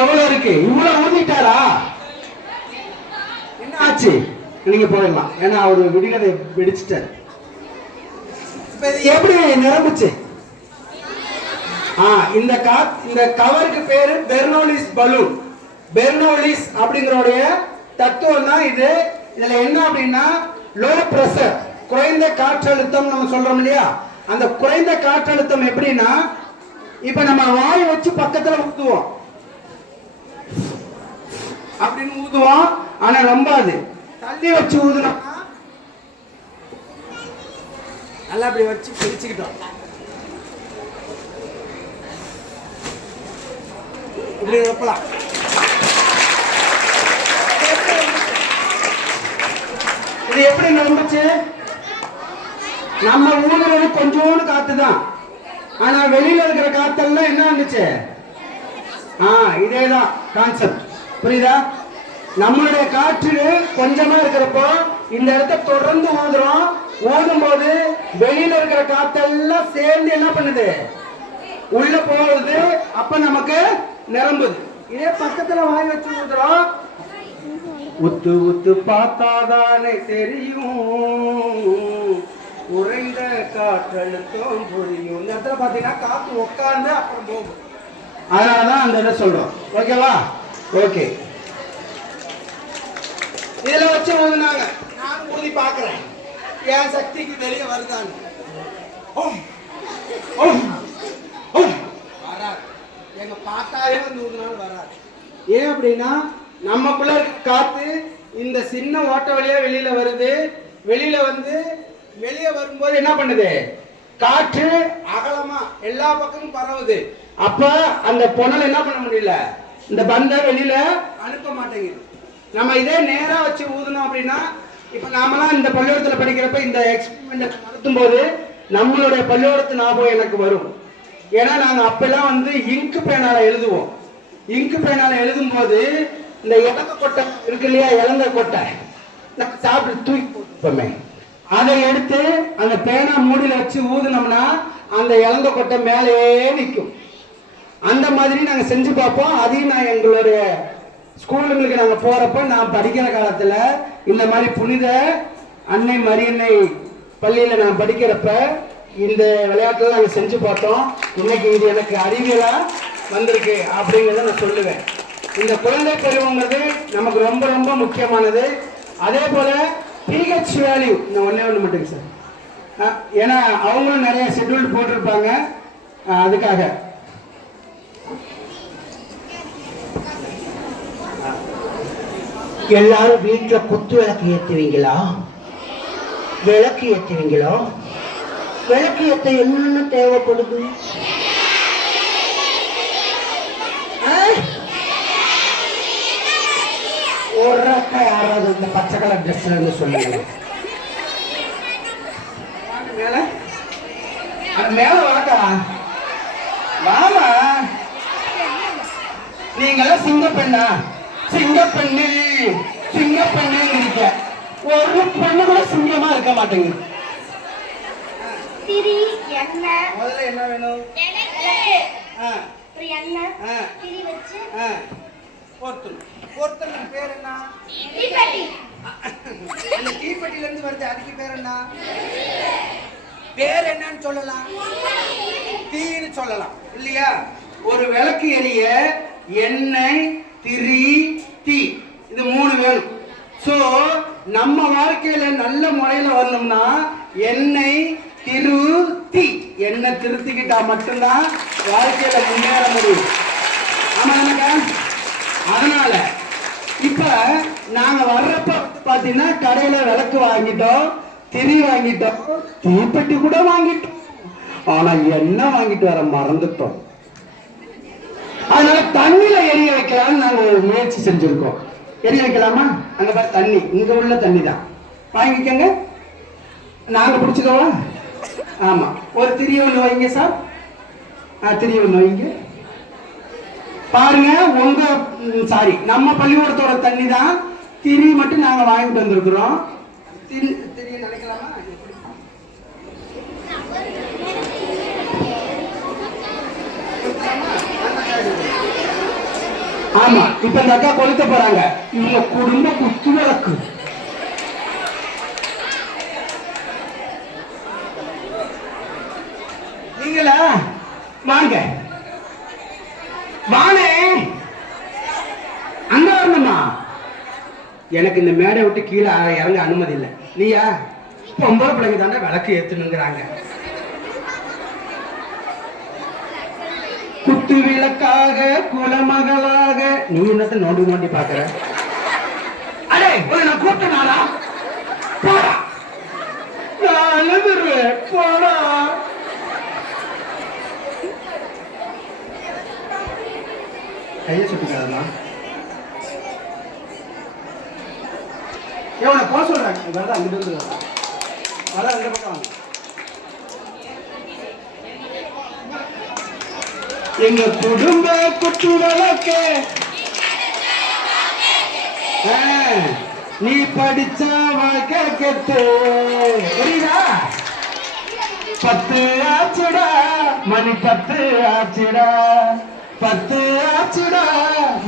எவ்வளவு இருக்கு, இவ்வளவு ஊதிட்டாரா? என்ன ஆச்சு? நீங்க போயிடலாம், ஏன்னா அவரு விடிகதை வெடிச்சிட்டாரு. எப்படி நிரம்பிச்சு? இந்த கவருக்கு பேரு பெர்னோலிஸ் பலூன். பெர்னோலிஸ் அப்படிங்கறோடைய தத்துவம் தான் இது. இதுல என்ன அப்படின்னா லோ பிரஷர், குறைந்த காற்றழுத்தம் நம்ம சொல்றோம் இல்லையா, அந்த குறைந்த காற்றழுத்தம் எப்படின்னா இப்ப நம்ம வாய் வச்சு பக்கத்துல ஊதுவோம், அப்படின்னு ஊதுவோம். ஆனா நம்பாது, தள்ளி வச்சு ஊதுனா நல்லா அப்படி வச்சு பிரிச்சுக்கிட்டோம், இப்படி வைப்பலாம். இது எப்படி நம்புச்சு? நம்ம ஊதுறது கொஞ்சோண்டு காத்துதான், ஆனா வெளியில இருக்கிற காத்தெல்லாம் என்ன வந்துச்சு? இதேதான் கான்செப்ட், புரியுதா? நம்மளுடைய காற்று கொஞ்சமா இருக்கிறப்போ இந்த இடத்த தொடர்ந்து ஊதுறோம், ஊதும் போது வெளியில இருக்கிற காத்தெல்லாம் சேர்ந்து என்ன பண்ணுது? உள்ள போகுது. அப்ப நமக்கு நிரம்புது. இதே பக்கத்துல வாய் வச்சு ஊதுறோம், உத்து உத்து பார்த்தாதானே தெரியும், உறைந்த காற்றழுத்தம் புரியும். இந்த இடத்துல பாத்தீங்கன்னா காத்து உட்கார்ந்து அப்புறம் போகும், அதனாலதான் அந்த இதை சொல்றோம். ஓகேவா? ஓகே. இதுல வச்சு ஊதுனாங்க, நான் ஊதி பாக்குறேன் என் சக்திக்கு வெளியே வருதான்னு. வராது, எங்க பார்த்தாலே வந்து ஊதுனாலும் வராது. ஏன் அப்படின்னா நமக்குள்ள இருக்க காத்து இந்த சின்ன ஓட்ட வழியா வெளியில வருது. வெளியில வந்து வெளியே வரும்போது என்ன பண்ணுது? காற்று அகலமா எல்லா பக்கமும் பரவுது. அப்ப அந்த புனல் என்ன பண்ண முடியல, இந்த பந்தை வெளியில அனுப்ப மாட்டேங்குது. நம்ம இதே நேரா வச்சு ஊதணும் அப்படின்னா, இப்ப நாமெல்லாம் இந்த பள்ளிக்கூடத்துல படிக்கிறப்ப இந்த எக்ஸ்பெரிமெண்ட் நடத்தும் போது நம்மளுடைய பள்ளிக்கூடத்து ஞாபகம் எனக்கு வரும். ஏன்னா நாங்க அப்பெல்லாம் வந்து இங்கு பேனால எழுதுவோம். இங்கு பேனால எழுதும் போது இந்த இலந்த கொட்டை இருக்கு இல்லையா, இலந்த கொட்டை நம்ம சாப்பிட்டு தூக்கி போட்டுப்போமே, அதை எடுத்து அந்த பேனா மூடியில வச்சு ஊதுனோம்னா அந்த இலந்த கொட்டை மேலேயே நிற்கும். அந்த மாதிரி நாங்க செஞ்சு பார்ப்போம். அதையும் நான் எங்களுடைய ஸ்கூலுங்களுக்கு நாங்க போறப்ப, நான் படிக்கிற காலத்துல இந்த மாதிரி புனித அன்னை மரியன்னை பள்ளியில நான் படிக்கிறப்ப இந்த விளையாட்டுல நாங்க செஞ்சு பார்த்தோம். இன்னைக்கு இது எனக்கு அறிவியலா வந்திருக்கு அப்படிங்கிறத நான் சொல்லுவேன். இந்த குழந்தை பருவங்கிறது நமக்கு ரொம்ப ரொம்ப முக்கியமானது. அதே போல pH வேல்யூ நான் ஒண்ணு மட்டும் சார், ஏன்னா அவங்களும் நிறைய ஷெட்யூல் போட்டிருப்பாங்க, அதுக்காக எல்லாரும் வீட்டுல குத்து விளக்கு ஏத்துவீங்களா? விளக்கு ஏத்துவீங்களா? விளக்கு ஏத்த என்னென்ன தேவைப்படுது? ஒரு அக்கா யாராவது இந்த பச்சை கலர் ட்ரெஸ்ல சொல்லுங்க. மேல மேல வாக்கா, வாமா. நீங்களாம் சிங்கப்பெண்ணா? சிங்கப்பெண்ணு சிங்கப்பெண்ணு இருக்க, ஒரு பொண்ணு கூட சிங்கமா இருக்க மாட்டேங்குது. முதல்ல என்ன வேணும்? ஒருத்தருக்கு பேர் என்ன? அந்த தீப்பெட்டில இருந்து வருது, அதுக்கு பேர் என்ன? பேர் என்னன்னு சொல்லலாம், தீன்னு சொல்லலாம் இல்லையா? ஒரு விளக்கு எரிய எண்ணெய், திரி, தீ, இது மூணு வேணும். சோ நம்ம வாழ்க்கையில நல்ல முறையில வரணும்னா எண்ணெய், திரு, தீ, எண்ணெய் திருத்திக்கிட்டா மட்டும்தான் வாழ்க்கையில முன்னேற முடியும். ஆமா என்னக்கா? அதனால இப்ப நாங்க வர்றப்ப பாத்தீங்கன்னா கடையில விளக்கு வாங்கிட்டோம், திரி வாங்கிட்டோம், தீப்பெட்டி கூட வாங்கிட்டோம், ஆனா எண்ணெய் வாங்கிட்டு வர மறந்துட்டோம். அதனால தண்ணியில எரிய வைக்கலாம்னு நாங்க ஒரு முயற்சி செஞ்சிருக்கோம். எரிய வைக்கலாமா? அங்க பாரு தண்ணி, இங்க உள்ள தண்ணி தான், வாங்கிக்கங்க. நாங்க பிடிச்சிக்கோவா? ஆமா, ஒரு திரி ஒண்ணு வைங்க சார். திரி ஒண்ணு வைங்க. பாருங்க, உங்க சாரி நம்ம பள்ளிக்கூடத்தோட தண்ணி தான். திரி மட்டும் நாங்க வாங்கிட்டு வந்திருக்கிறோம். திரி நினைக்கலாமா? ஆமா, இப்ப இந்த அக்கா கொளுத்த போறாங்க. இவங்க குடும்ப குத்து விளக்கு. நீங்களா வாங்க வானே அங்க வரணுமா? எனக்கு இந்த மேடை விட்டு கீழே இறங்க அனுமதி இல்லை. நீயா பொம்பளை பிள்ளைங்க தாண்டா விளக்கு ஏத்துனுங்கிறாங்க. குத்து விளக்காக குலமகளாக நீ என்னத்த நோண்டி நோண்டி பாக்குற? அடே உன்னை நான் கூப்பிட்டனாடா? போடா, நான் அழுதுருவேன். போடா. கையை சுட்டுக்காதா? எவனை போக சொல்றாங்க? வரதா அங்கிட்டு இருந்து வரதா இந்த பக்கம் வாங்க. எங்க குடும்ப குற்று வழக்க நீ படிச்ச வாழ்க்கை கெட்டு புரியுதா? 10 ஆச்சுடா மணி 10 ஆச்சுடா 10 ஆச்சுடா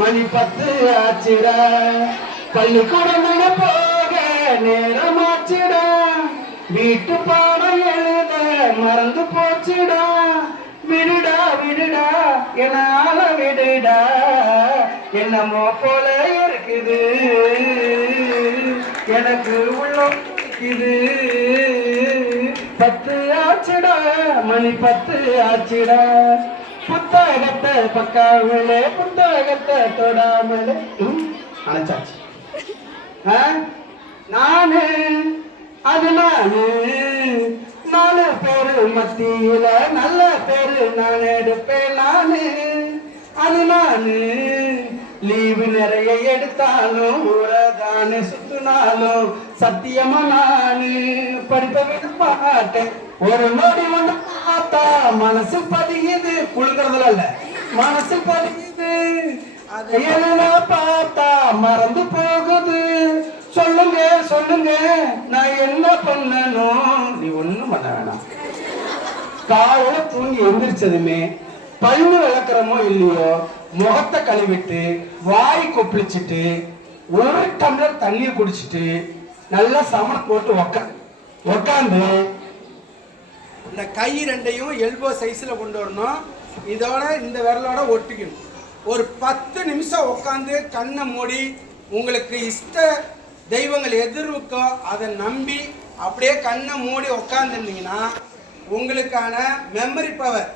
மணி 10 ஆச்சுடா பள்ளிக்கூடம் போக நேரமாச்சுடா வீட்டு பாடம் எழுத மறந்து போச்சுடா விடுடா விடுடா என்னால விடுடா என்னமோ போல இருக்குது எனக்கு உள்ளம் இது 10 ஆச்சுடா மணி 10 ஆச்சுடா புத்தகத்தை பக்காமலே புத்தகத்தை தொடாமலே அணைச்சாச்சு. நானு அது நாலு பேரு மத்தியில நல்ல பேரு நான் எடுப்பேன். நானு அது லீவு நிறைய எடுத்தாலும் ஊரதானு சுத்தினாலும் சத்தியமா நானு படிப்ப விட மாட்டேன். ஒரு நொடி ஒன்று பார்த்தா மனசு பதியுது. குழுக்கிறதுல இல்ல, மனசு பதியுது. அதை என்ன பார்த்தா மறந்து போகுது. சொல்லுங்க சொல்லுங்க நான் என்ன பண்ணணும்? நீ ஒண்ணும் பண்ண வேணாம். காலையில தூங்கி எந்திரிச்சதுமே பல்லு விளக்குறமோ இல்லையோ முகத்தை கழுவிட்டு வாய் கொப்பளிச்சுட்டு 1 டம்ளர் தண்ணியை குடிச்சிட்டு நல்லா சமணம் போட்டு உக்காந்து இந்த கை 2ஐயும் எல்போ சைஸ்ல கொண்டு வரணும். இதோட இந்த விரலோட ஒட்டிக்கணும். ஒரு 10 நிமிஷம் உட்காந்து கண்ணை மூடி உங்களுக்கு இஷ்ட தெய்வங்கள் எதிர்வுக்கோ அதை நம்பி அப்படியே கண்ணை மூடி உட்காந்துருந்தீங்கன்னா உங்களுக்கான மெமரி பவர்,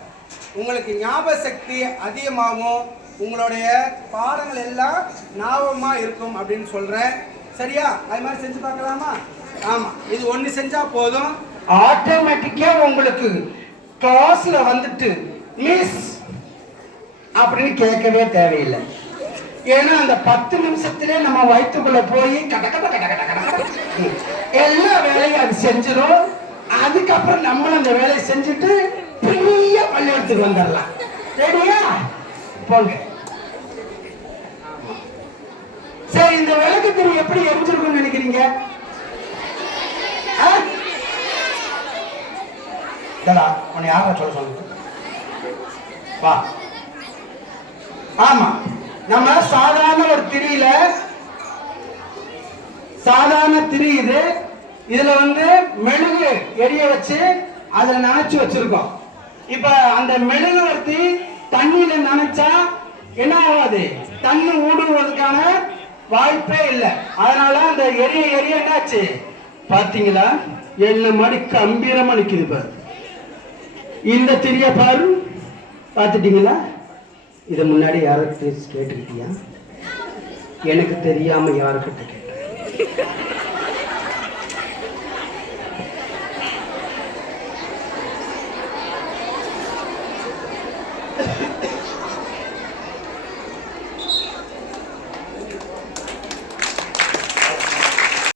உங்களுக்கு ஞாபக சக்தி அதிகமாகும். உங்களுடைய பாடங்கள் எல்லாம் ஞாபகமாக இருக்கும் அப்படின்னு சொல்கிறேன். சரியா? அது மாதிரி செஞ்சு பார்க்கலாமா? ஆமாம், இது ஒன்று செஞ்சால் போதும். ஆட்டோமேட்டிக்காக உங்களுக்கு கிளாஸில் வந்துட்டு மிஸ் அப்படின்னு கேட்கவே தேவையில்லை. ஏன்னா அந்த 10 நிமிஷத்திலே நம்ம வயிற்றுக்குள்ள போய் கட்ட கட்ட கட்ட கட்ட கட்ட எல்லா வேலையும் அது செஞ்சிடும். அதுக்கப்புறம் நம்மளும் அந்த வேலையை செஞ்சுட்டு பெரிய பள்ளிக்கூடத்துக்கு வந்துடலாம். சரியா? போங்க. சரி, இந்த விளக்கு திரி எப்படி எரிஞ்சிருக்கும்னு நினைக்கிறீங்க? உன்னை யாரா சொல்ல சொல்லுங்க. வா. ஆமா, நம்ம சாதாரண ஒரு திரியில சாதாரண திரி இது. இதுல மெழுகு எரிய வச்சு அதுல நனைச்சு வச்சிருக்கோம். இப்ப அந்த மெழுகு வர்த்தி தண்ணியில நனைச்சா என்ன ஆகாது? தண்ணி ஊடுருவதற்கான வாய்ப்பே இல்லை. அதனால அந்த எரிய எரிய என்னாச்சு பாத்தீங்களா? என்ன மாதிரி கம்பீரமா நிக்குது பாரு. இந்த திரிய பாரு, பாத்துட்டீங்களா? இதை முன்னாடி யாரும் கேட்டுக்கிட்டியா? எனக்கு தெரியாம யாருக்கிட்ட கேட்டேன்.